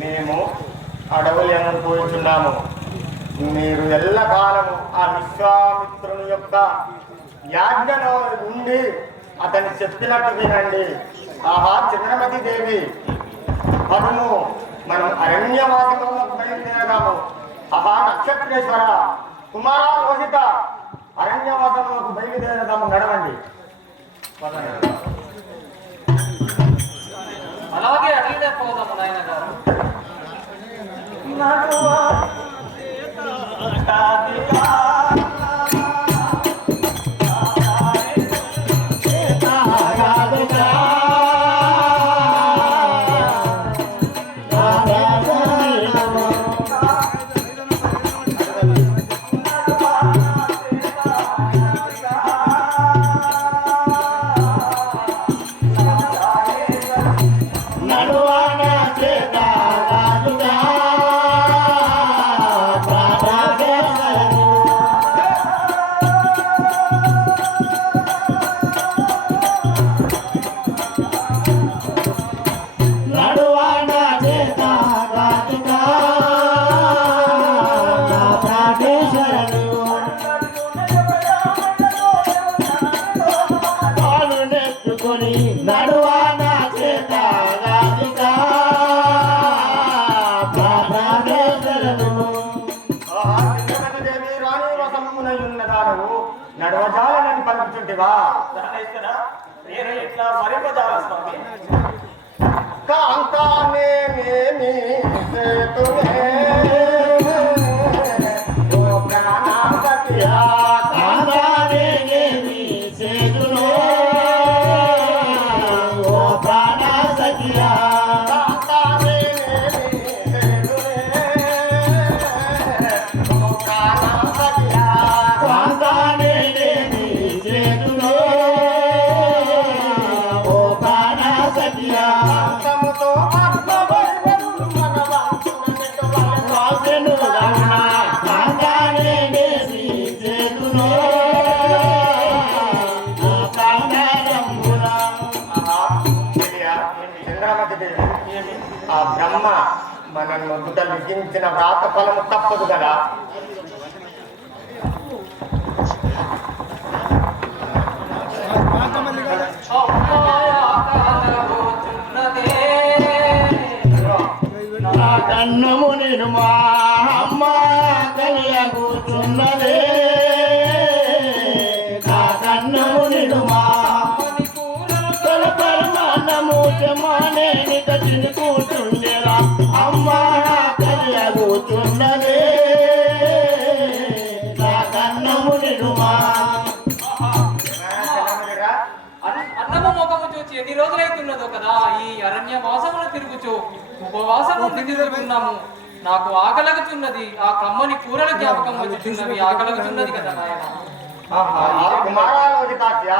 మేము అడవులను అనుభవించున్నాము మీరు ఎల్లకాలము ఆ విశ్వామిత్రుని యొక్క యాజ్ఞలో ఉండి అతని చెప్పినట్టు వినండి. ఆహా చంద్రమతి దేవి మనము మనం అరణ్యవాసంలో బయలుదేరదాము ఆహా నక్షత్రేశ్వర కుమారా రోహిత అరణ్యవాసంలోకి బయలుదేరదాము. నడవండి. 今のは నడవజాలని నేను ఇట్లా మరింపజాల స్వామి? కాంతానేమి సేతువే అమ్మ బ్రహ్మ మన నొద్దుట లిఖించిన వ్రాత ఫలము తప్పదు కదా. కదా ఈ అరణ్య వాసమును తిరుగుచు ఉపవాసం నుండి తిరుగుతున్నాము నాకు ఆకలగుతున్నది ఆ కమ్మని కూరల జ్ఞాపకం వచ్చుతున్నది ఆకలగుతున్నది కదా నాయన ఆ కుమారాలోహితాస్య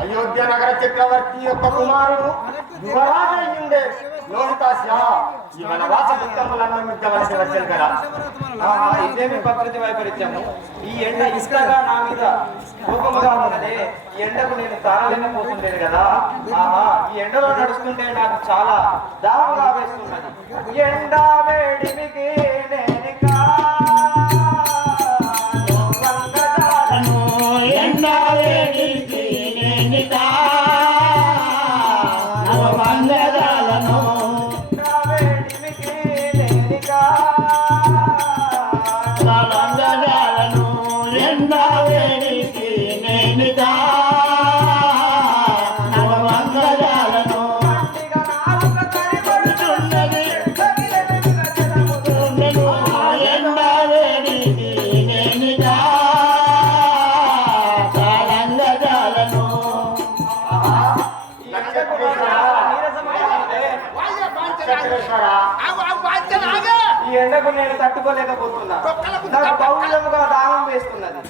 అయోధ్య నగర చక్రవర్తి యొక్క కుమారుడు యువరాజు అయ్యుండే లోహితాస్య ఈ వనవాస పుస్తకములను మించవలసి వచ్చాను కదా ఇదేమి ప్రకృతి వైపరీత్యము? ఈ ఎండ ఇసుకగా నా మీద కోపముగా ఉన్నదే. ఈ ఎండకు నేను తాళలేకపోతుండేది కదా? ఆహా ఈ ఎండలో నడుస్తుంటే నాకు చాలా దాహంగా వేస్తున్నది ఎండ ఈ ఎండకు నేను తట్టుకోలేకపోతున్నా. నాకు బహుళముగా దాహం వేస్తున్నది.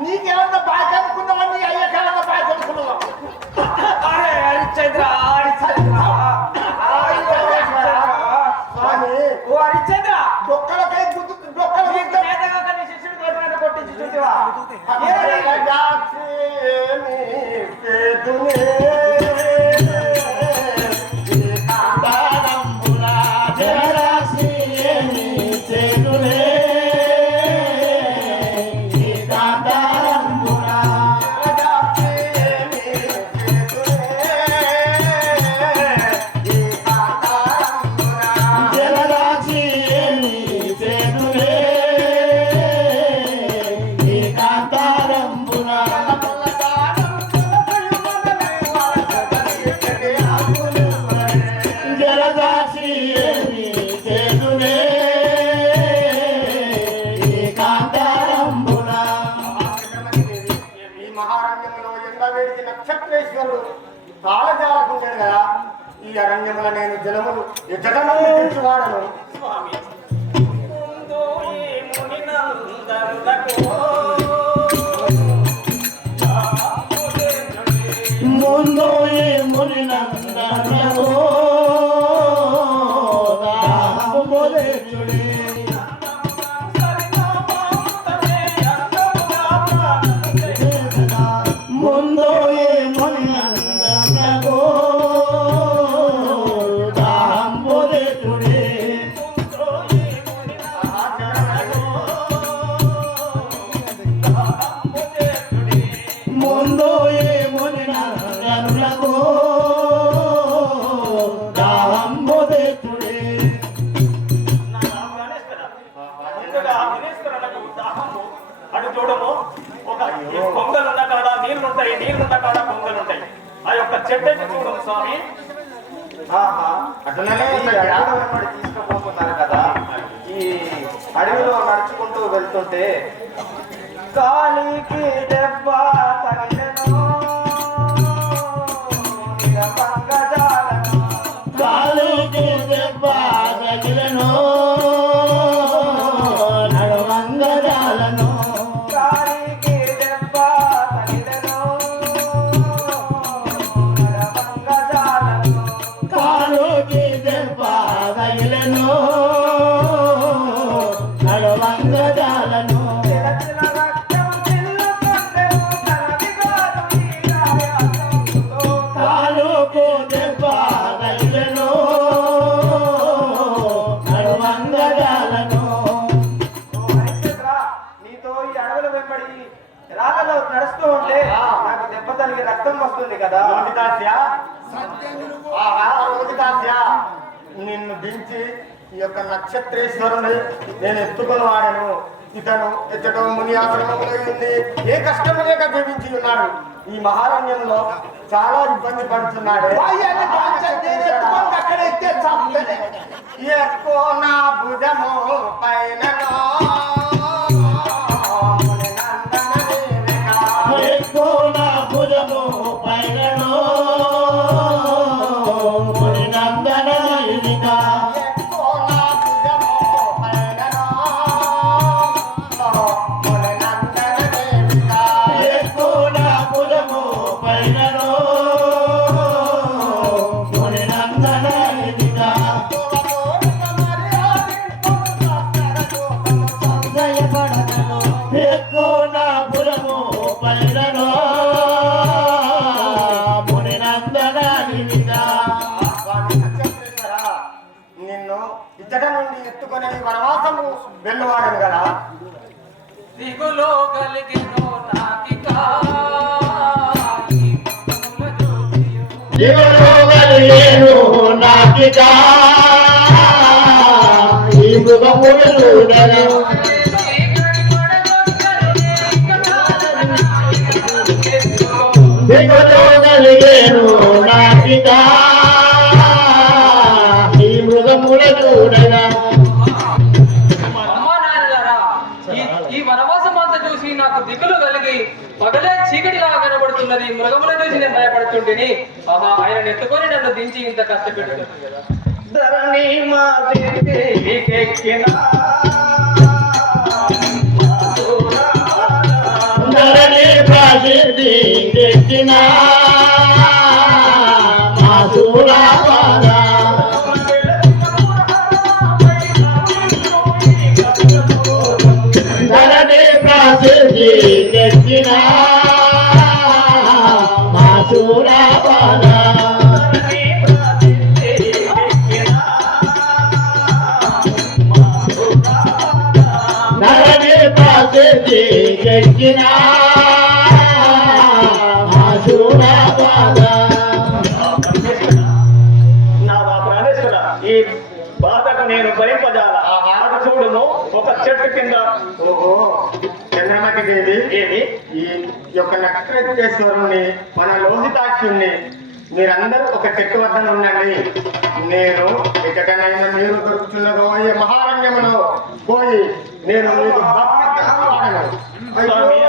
నీకేమన్నా బాగా కనుక్కున్నావా నీ అయ్యకేమన్నా బాగా హరిశ్చంద్ర హరిశ్చంద్ర. స్వామి. ఓ హరిశ్చంద్ర. డొక్కలకై డొక్కల నీకు తాళజాలకుంటాడు కదా. ఈ అరణ్యముల నేను జలములు నుండి తెచ్చివాడను. ముందు మునినందనము దాహము స్వామి. అట్లనే వెంబడి తీసుకుపోతున్నారు కదా. ఈ అడవిలో నడుచుకుంటూ వెళ్తుంటే కాలికి దెబ్బ తగిలి కదా రోహితాస్య నిన్ను దించి ఈ యొక్క నక్షత్రేశ్వరుని నేను ఎత్తుకొని వాడను. ఇతను ఎత్తడం ముని ఆశ్రమంలో ఉంది ఏ కష్టము లేక జీవించి ఉన్నాడు. ఈ మహారణ్యంలో చాలా ఇబ్బంది పడుతున్నాడు. ఎక్కువ నా భుజము పైన ఎక్కువ భుజము జ్యోతియు. దిగులుగలిగేను నాకిగా ఈ మృగములు చూడను మృగముల చూసి నేను భయపడుతుంటేని. ఆహా ఆయన ఎత్తుకొని నన్ను దించి ఇంత కష్టపెడుతుంది కదా ధరణి ధరణి ఎక్కిన నా ప్రాణేశ్వర ఈ బాధకు నేను భరింపజాల? అటు చూడుము ఒక చెట్టు కింద ఓహో చంద్రమతి దేవి ఏమి ఈ యొక్క నక్షత్రేశ్వరుణ్ణి మన లోహితాక్షుణ్ణి మీరందరూ ఒక చెట్టు వద్ద ఉండండి నేను ఎక్కడైనా మీరు దొరుకుతున్నదో ఈ మహారణ్యములో పోయి నేను మీకు Sorry,